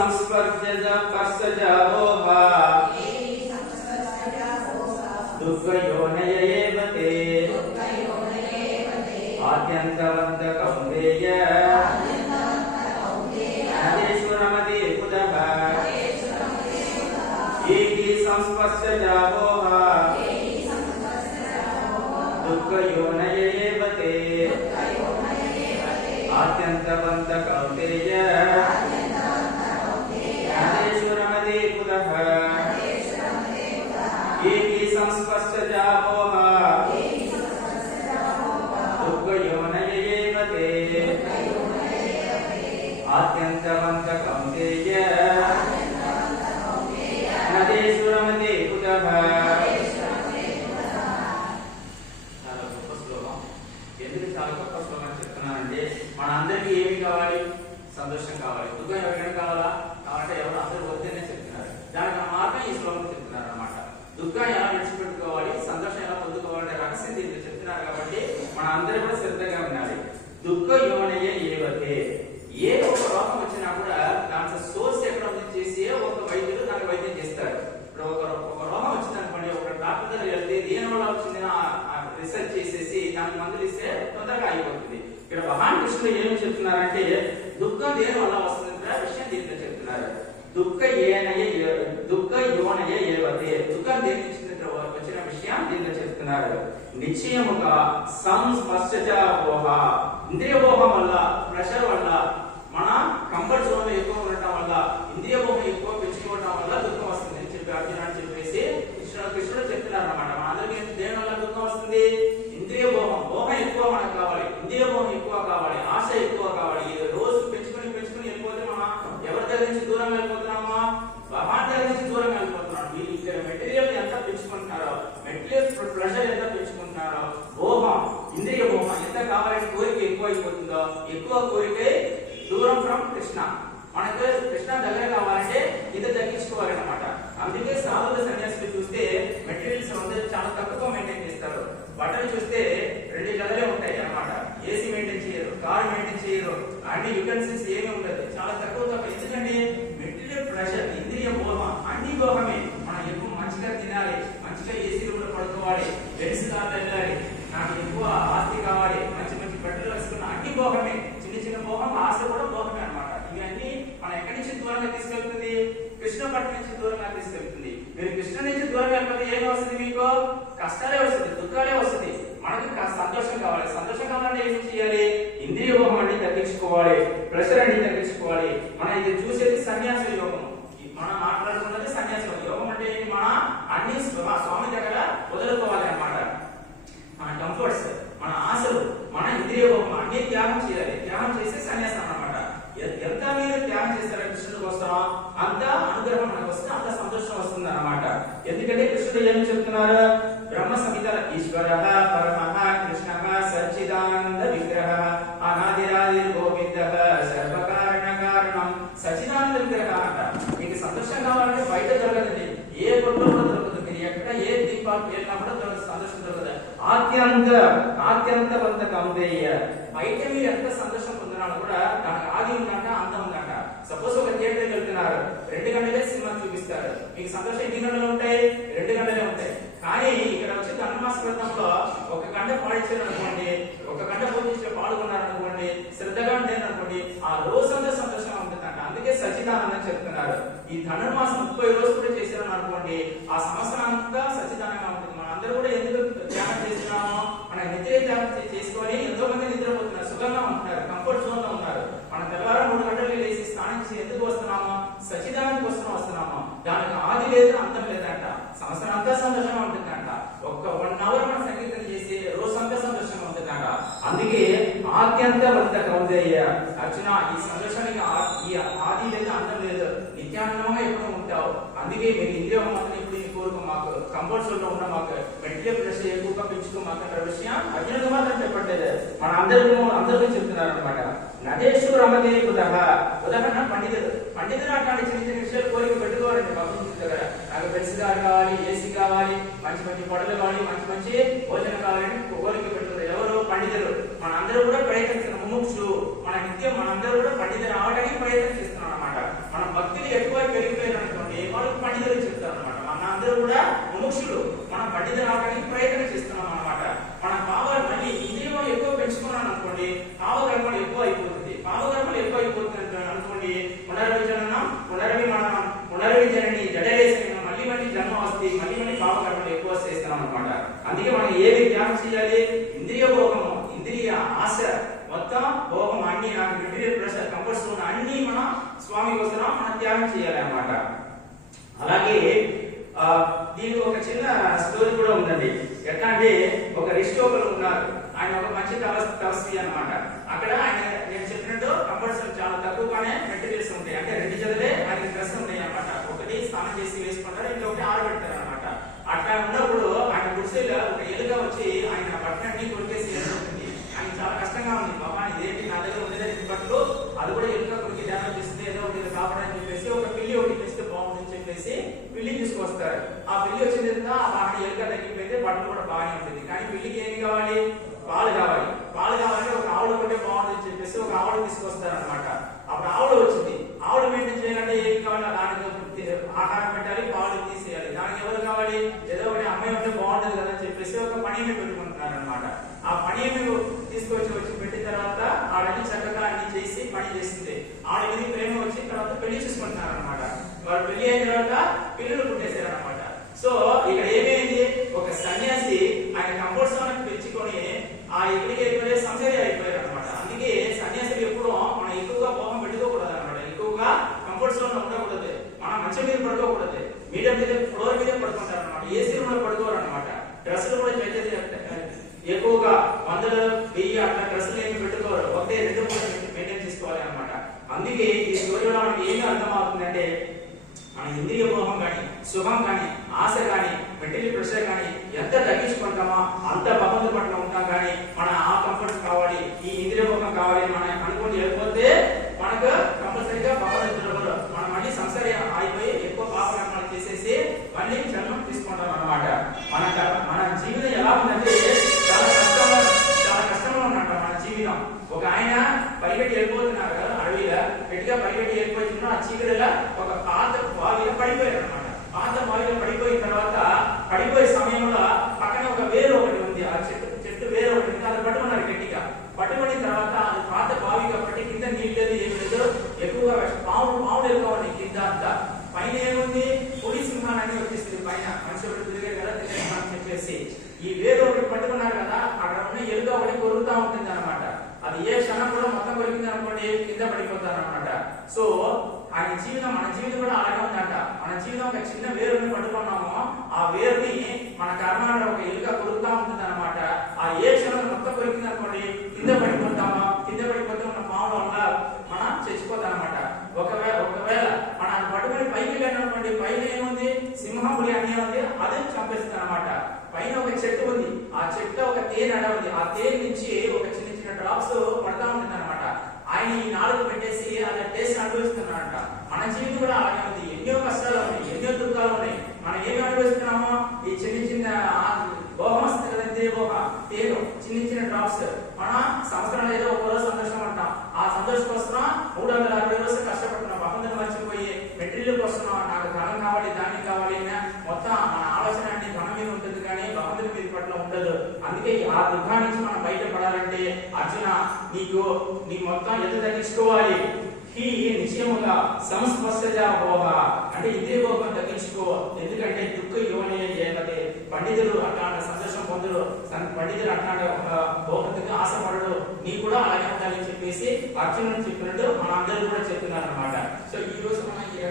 संस्पर्श स्पर्श मोहा दुःखयोनयैव ते आद्यन्तवन्तकौन्तेय। नदेषु रमते कुतः एकी संस्पर्श जामोहा दुःखयोनयैव ते आद्यन्तवन्तक కలిసి దీంట్లో చెప్తున్నారు కాబట్టి మన అందరూ కూడా శ్రద్ధగా ఉండాలి. దుఃఖ యోనయ ఏవతే. ఏ ఒక రోగం వచ్చినా కూడా దాంట్లో సోర్స్ ఎక్కడ ఉంది చేసి ఒక వైద్యుడు దానికి వైద్యం చేస్తారు ఇప్పుడు ఒక ఒక రోగం వచ్చిన పని ఒక డాక్టర్ దగ్గర వెళ్తే దేని వల్ల వచ్చింది రీసెర్చ్ చేసేసి దానికి మందులు ఇస్తే తొందరగా అయిపోతుంది ఇక్కడ భగవాన్ కృష్ణుడు ఏమి చెప్తున్నారంటే దుఃఖం దేని వల్ల వస్తుంది విషయం దీంట్లో చెప్తున్నారు. దుఃఖ ఏనయ దుఃఖ యోనయ ఏవతే దుఃఖం దేని నుంచి వచ్చిన విషయం దీంట్లో చెప్తున్నారు నిశ్చయముగా సంస్పర్శజ మోహ ఇంద్రియ మోహం వల్ల ప్రెషర్ వల్ల మన కంఫర్ట్ జోన్లో ఎక్కువ ఉండటం వల్ల ఇంద్రియ మోహం ఎక్కువ పెంచుకోవడం వల్ల దుఃఖం వస్తుంది అని చెప్పి అర్జున అని చెప్పేసి కృష్ణుడు కృష్ణుడు చెప్తున్నారు అన్నమాట మన అందరికీ దేని వల్ల దుఃఖం వస్తుంది ఇంద్రియ మోహం మోహం ఎక్కువ మనకు కావాలి ఇంద్రియ మోహం ఎక్కువ కావాలి ఆశ ఎక్కువ కావాలి ఇది రోజు పెంచుకొని పెంచుకొని వెళ్ళిపోతే మనం ఎవరి దగ్గర నుంచి దూరం వెళ్ళిపోతున్నామా భగవాన్ దగ్గర నుంచి దూరం వెళ్ళిపోతున్నాం వీళ్ళు ఇక్కడ మెటీరియల్ ఎంత పెంచుకుంటున్నారో మెటీరియల్ ప్రెషర్ ఎంత పెంచుకుంటున్నారో మోహం ఇంద్రియ మోహం ఎంత కావాలంటే కోరిక ఎక్కువ అయిపోతుందో ఎక్కువ కోరిక దూరం ఫ్రమ్ కృష్ణ మనకు కృష్ణ దగ్గర కావాలంటే ఇది తగ్గించుకోవాలన్నమాట. అందుకే సాధువుల సన్యాసులు చూస్తే మెటీరియల్స్ అందరూ చాలా తక్కువ మెయింటైన్ చేస్తారు. బట్టలు చూస్తే రెండు గదలే ఉంటాయి అన్నమాట. ఏసీ మెయింటైన్ చేయరు కార్ మెయింటైన్ చేయరు అన్ని యుటెన్సిల్స్ ఏమీ ఉండదు. చాలా తక్కువ తక్కువ. ఎందుకంటే మెటీరియల్ ప్రెషర్ ఇంద్రియ మోహం అన్ని దోహమే మనం ఎక్కువ మంచిగా తినాలి మంచిగా ఏసీ రూమ్లో పడుకోవాలి బెన్స్ కార్లు వెళ్ళాలి. నాకు ఎక్కువ ఆస్తి కావాలి మంచి మంచి బట్టలు వేసుకున్న అన్ని మోహమే చిన్న చిన్న మోహం ఆశ కూడా మోహమే అన్నమాట ఇవన్నీ మనం ఎక్కడి నుంచి దూరంగా తీసుకెళ్తుంది కృష్ణ నుంచి దూరంగా తీసుకెళ్తుంది. మీరు కృష్ణ నుంచి దూరం వెళ్ళిపోతే ఏమి వస్తుంది మీకు? కష్టాలే వస్తుంది దుఃఖాలే వస్తుంది. మనకు సంతోషం కావాలి. సంతోషం కావాలంటే ఏం చేయాలి? ఇంద్రియ మోహం అన్ని తగ్గించుకోవాలి ప్రెషర్ అన్ని తగ్గించుకోవాలి. మనం ఇది చూసేది సన్యాస యోగం. మనం మాట్లాడుతున్నది సన్యాస యోగం. యోగం అంటే మన అన్ని స్వామి దగ్గర వదులుకోవాలి అన్నమాట మన కంఫర్ట్స్ మన ఆశలు మన ఇంద్రియ భోగం అన్ని త్యాగం చేయాలి త్యాగం చేసి సన్యాసం అన్నమాట ఎ- ఎంత మీరు త్యాగం చేస్తారో కృష్ణుడి కోసం అంత అనుగ్రహం మనకు వస్తే అంత సంతోషం వస్తుంది అన్నమాట ఎందుకంటే కృష్ణుడు ఏం చెప్తున్నారు బ్రహ్మ సంహిత ఈశ్వర పరమ కృష్ణ సచ్చిదానంద అనాదిరాది గోవింద సర్వకారణ కారణం సచిదానంద విగ్రహ అంట మీకు సంతోషం కావాలంటే బయట దొరకదండి ఏ గుడ్లో కూడా దొరకదు. మీరు ఎక్కడ ఏ దీపాలు వెళ్ళినా కూడా దొరకదు సంతోషం దొరకదు. ఆద్యంత ఆత్యంతవంత కౌంతేయ బయట మీరు ఎంత సంతోషం పొందినా కూడా దానికి ఆది ఉందంట అందం ఉందంట. సపోజ్ ఒక థియేటర్కి వెళ్తున్నారు. రెండు గంటలే సినిమా చూపిస్తారు. మీకు సంతోషం ఎన్ని గంటలు ఉంటాయి? రెండు గంటలే ఉంటాయి. కానీ ఇక్కడ వచ్చి ధనుమాస గ్రంథంలో ఒక గంట పాడించారు అనుకోండి ఒక గంట పూజించిన పాల్గొన్నారు అనుకోండి శ్రద్ధగా ఉండేది అనుకోండి ఆ రోజంతా సంతోషంగా ఉంటుందంట. అందుకే సచిదానందం చెప్తున్నారు. ఈ ధనుర్మాసం ముప్పై రోజులు కూడా చేశారని అనుకోండి ఆ సంవత్సరం అంతా సచిదానంగా ఉంటుంది. మన అందరూ కూడా ఎందుకు ధ్యానం చేస్తున్నామో మన నిద్ర ధ్యానం చేసుకొని ఎంతో మంది నిద్రపోతున్నారు సుఖంగా ఉంటున్నారు కంఫర్ట్ జోన్లో ఉన్నారు. మన తెల్లవారం మూడు గంటలు లేచి స్నానం చేసి ఎందుకు వస్తున్నామో సచిదానం కోసం వస్తున్నామో దానికి ఆది లేదు అంతం లేదంట. సంవత్సరం అంతా సంతోషం ఉంటుందంట ఒక్క వన్ అవర్ మన సంగీతం చేసి రోజంతా సంతోషంగా ఉంటుందంట అందుకే ఆద్యంత వంత కౌదయ్య అర్జున ఈ సంఘర్షణకి ఈ ఆది లేదు అంతం లేదు. నిత్యానందంగా ఎప్పుడు ఉంటావు. అందుకే మీరు ఇంద్రియ మాత్రం ఇప్పుడు ఈ కోరుకు మాకు కంఫర్ట్ జోన్లో ఉన్న మాకు మెటీరియల్ ప్రెషర్ ఎక్కువగా పెంచుకో మాకు అన్న విషయం అర్జున మాత్రం చెప్పట్లేదు. మన అందరికీ అందరికీ చెప్తున్నారు అనమాట నదేశు రమదే బుధ ఉదాహరణ పండితుడు. పండితుడు అట్లాంటి చిన్న చిన్న విషయాలు కోరిక పెట్టుకోవాలండి భగవంతుడి దగ్గర. నాకు బెన్స్ కావాలి ఏసీ కావాలి మంచి మంచి పడలు కావాలి మంచి మంచి భోజనం కావాలని కోరిక పెట్టుకోరు ఎవరు పండితులు మన అందరూ కూడా ప్రయత్నిస్తున్న ముముక్షు మన నిత్యం మనందరూ కూడా పండితులు రావడానికి ప్రయత్నం చేస్తున్నాం మన భక్తి భక్తులు ఎక్కువ పెరిగిపోయారు అనుకోండి వాళ్ళకి పండితులు చెప్తారు అనమాట మన అందరూ కూడా ముముక్షులు మనం పండితులు రావడానికి ప్రయత్నం చేస్తున్నాం అనమాట మన పావ మళ్ళీ ఇంద్రియం ఎక్కువ పెంచుకున్నాను అనుకోండి పావకర్మలు ఎక్కువ అయిపోతుంది పావకర్మలు ఎక్కువ అయిపోతుంది అనుకో- అనుకోండి పునర్విజనం పునర్విమానం పునర్విజనని జడలేసిన మళ్ళీ మళ్ళీ జన్మ వస్తుంది మళ్ళీ మళ్ళీ పాపకర్మలు ఎక్కువ చేస్తున్నాం అనమాట అందుకే మనం ఏది త్యాగం చేయాలి ఇంద్రియ భోగము ఇంద్రియ ఆశ మొత్తం భోగం అన్ని నాకు మెటీరియల్ ప్రెషర్ కంఫర్ట్స్ ఉన్న అన్ని మనం స్వామి కోసం మనం త్యాగం చేయాలి అన్నమాట అలాగే ఆ, దీనికి ఒక చిన్న స్టోరీ కూడా ఉందండి. ఎట్లా అంటే ఒక రిషి ఒకరు ఉన్నారు. ఆయన ఒక మంచి తపస్ తపస్వి అన్నమాట. అక్కడ ఆయన నేను చెప్పినట్టు కంపల్సరీ చాలా తక్కువగానే మెటీరియల్స్ ఉంటాయి. అంటే రెండు జతలే ఆయన డ్రెస్ ఉంటాయి అన్నమాట ఒకటి స్నానం చేసి వేసుకుంటారు ఇంకొకటి ఆరబెడతారు అన్నమాట అట్లా ఉన్నప్పుడు ఆయన గుడిసెలో ఒక ఎలుక వచ్చి ఆయన బట్టలన్నీ కొరికేసి వెళ్ళిపోతుంది ఆయన చాలా కష్టంగా ఉంది బాబా ఇదేంటి నా దగ్గర ఉండేది రెండు బట్టలు అది కూడా ఎలుక కొరికి ధ్యానం చేస్తుంది ఏదో ఒకటి కాపాడని చెప్పేసి ఒక పిల్లి ఒకటి తెస్తే బాగుందని చెప్పేసి వస్తారు ఆ పిల్లి వచ్చిన తర్వాత ఆ ఎలుక తగ్గిపోతే బట్టలు కూడా బాగానే ఉంటుంది కానీ పిల్లికి ఏమి కావాలి? పాలు కావాలి. పాలు కావాలంటే ఒక ఆవులు కొంటే బాగుంటుంది చెప్పేసి ఒక ఆవులు తీసుకొస్తారు అనమాట అప్పుడు ఆవులు వచ్చింది. ఆవులు మెయింటైన్ చేయాలంటే ఏం కావాలి? దానికి ఆహారం పెట్టాలి పాలు తీసేయాలి. దానికి ఎవరు కావాలి? ఏదో ఒకటి అమ్మాయి ఉంటే బాగుంటుంది కదా అని చెప్పేసి ఒక పని పెట్టుకుంటున్నారు అనమాట ఆ పని తీసుకొచ్చి వచ్చి పెట్టిన తర్వాత ఆడని చక్కగా అన్ని చేసి పని చేస్తుంది ఆడ మీద ప్రేమ వచ్చి తర్వాత పెళ్ళి చేసుకుంటున్నారు అనమాట వాళ్ళు పెళ్ళి అయిన తర్వాత పిల్లలు పుట్టేసారు సో ఇక్కడ ఏమైంది? ఒక సన్యాసి ఆయన కంఫర్ట్ జోన్ పెంచుకొని ఆ ఎక్కడికి వెళ్ళిపోయే సంసారి అయిపోయారు అనమాట అందుకే సన్యాసులు ఎప్పుడు మనం ఎక్కువగా పోపం పెట్టుకోకూడదు అనమాట ఎక్కువగా కంఫర్ట్ జోన్లో ఉండకూడదు. మనం మంచం మీద పడుకోకూడదు. మీడియం మీద ఫ్లోర్ మీద పడుకుంటారు అనమాట ఏసీ రూమ్లో పడుకోరు అనమాట డ్రెస్సులు కూడా చేసేది ఎక్కువగా వందలు వెయ్యి అట్లా డ్రెస్సులు ఏమి పెట్టుకోరు. ఒకటే రెండు మూడు మెయింటైన్ చేసుకోవాలి అనమాట అందుకే ఈ స్టోరీలో మనకి ఏమి అర్థం అవుతుందంటే మన ఇంద్రియ మోహం కానీ సుఖం కానీ ఆశ కానీ మెటీరియల్ ప్రెషర్ కానీ ఎంత తగ్గించుకుంటామో అంత పబ్బంది పట్ల ఉంటాం కానీ మన ఆ కంఫర్ట్ కావాలి ఈ ఇంద్రియ భోగం కావాలి అని మనం అనుకుని వెళ్ళిపోతే మనకు కంపల్సరీగా భగవంతుడు దొరకరు. మనం మళ్ళీ సంసారి అయిపోయి ఎక్కువ పాపకర్మాలు చేసేసి మళ్ళీ జన్మం తీసుకుంటాం అన్నమాట మన క- మన జీవితం ఎలా ఉందంటే చాలా కష్టంగా చాలా కష్టంగా ఉన్నట్ట మన జీవితం ఒక ఆయన పరిగెట్టి వెళ్ళిపోతున్నారు అడవిలో గట్టిగా పరిగెట్టి వెళ్ళిపోతున్నా ఆ చీకటిలో ఒక పాత బావిలో పడిపోయారు అనమాట పాత బావిలో పడిపోయిన తర్వాత పడిపోయే సమయంలో పక్కన ఒక వేరు ఒకటి ఉంది ఆ చెట్టు చెట్టు వేరు ఒకటి ఉంది అది పట్టుకున్నారు గట్టిగా పట్టుకున్న తర్వాత అది పాత బావి కాబట్టి కింద నీళ్ళు లేదు ఏం లేదు ఎక్కువగా పాములు పాములు ఎక్కువ ఉన్నాయి కింద అంతా పైన ఏముంది పులి సింహాలని వచ్చేసింది పైన మనిషి ఒకటి తిరిగే కదా తిరిగే చెప్పేసి ఈ వేరు ఒకటి పట్టుకున్నారు కదా అక్కడ ఉన్న ఎలుక ఒకటి కొరుకుతా ఉంటుంది అనమాట అది ఏ క్షణం కూడా మొత్తం కొరికింది అనుకోండి కింద పడిపోతారు అనమాట సో ఆయన జీవితం మన జీవితం కూడా అలాగే ఉందంట. మన జీవితం ఒక చిన్న వేరుని పట్టుకున్నాము. ఆ వేరుని మన కర్మాలో ఒక ఎలుక కొడుకుతా ఉంటుంది అనమాట ఆ ఏ క్షణం మొత్తం కొరికింది అనుకోండి కింద పడిపోతామా? కింద పడిపోతే మన పాముల వల్ల మనం చచ్చిపోతాం అనమాట ఒకవేళ ఒకవేళ మన పట్టుకుని పైకి వెళ్ళినటువంటి పైన ఏముంది? సింహం పులి అన్నీ ఉంది అదే చంపేస్తుంది అనమాట పైన ఒక చెట్టు ఉంది. ఆ చెట్టు ఒక తేనె అడ ఉంది. ఆ తేనె నుంచి ఒక చిన్న చిన్న డ్రాప్స్ పడతా ఉంటుంది అనమాట ఆయన ఈ నాలుగు పెట్టేసి అదే టేస్ట్ అనుభవిస్తున్నాడంట మన జీవితం కూడా అలాగే ఉంది. ఎన్నో కష్టాలు ఉన్నాయి ఎన్నో దుఃఖాలు ఉన్నాయి. మనం ఏమి అనుభవిస్తున్నామో ఈ చిన్న చిన్న భోగం వస్తుంది కదా తేను చిన్న చిన్న డ్రాప్స్ మన సంవత్సరం ఏదో ఒక రోజు సంతోషం అంటాం. ఆ సంతోషం కోసం మూడు వందల అరవై రోజులు కష్టపడుతున్నాం. పక్కన మర్చిపోయి మెటీరియల్ వస్తున్నాం నాకు ధనం కావాలి దానికి కావాలి మొత్తం మన ఆలోచన అంటే ధనం మీద ఉంటుంది కానీ భగవంతుడి మీద పట్ల ఉండదు. అందుకే ఆ దుఃఖాన్ని నుంచి మనం బయటపడాలంటే అర్జున నీకు నీ మొత్తం ఎంత తగ్గించుకోవాలి? హీ నిశ్చయముగా సంస్పర్శజా భోగ అంటే ఇదే భోగం తగ్గించుకో. ఎందుకంటే దుఃఖ యోని చేయబడి పండితులు అట్లాంటి సంతోషం పొందుడు. పండితులు అట్లాంటి ఒక భోగతికి ఆశపడడు. నీ కూడా అలాగే ఉండాలని చెప్పేసి అర్జునుడు చెప్పినట్టు మనందరూ కూడా చెప్తున్నారు అనమాట సో ఈ రోజు మనం ఈ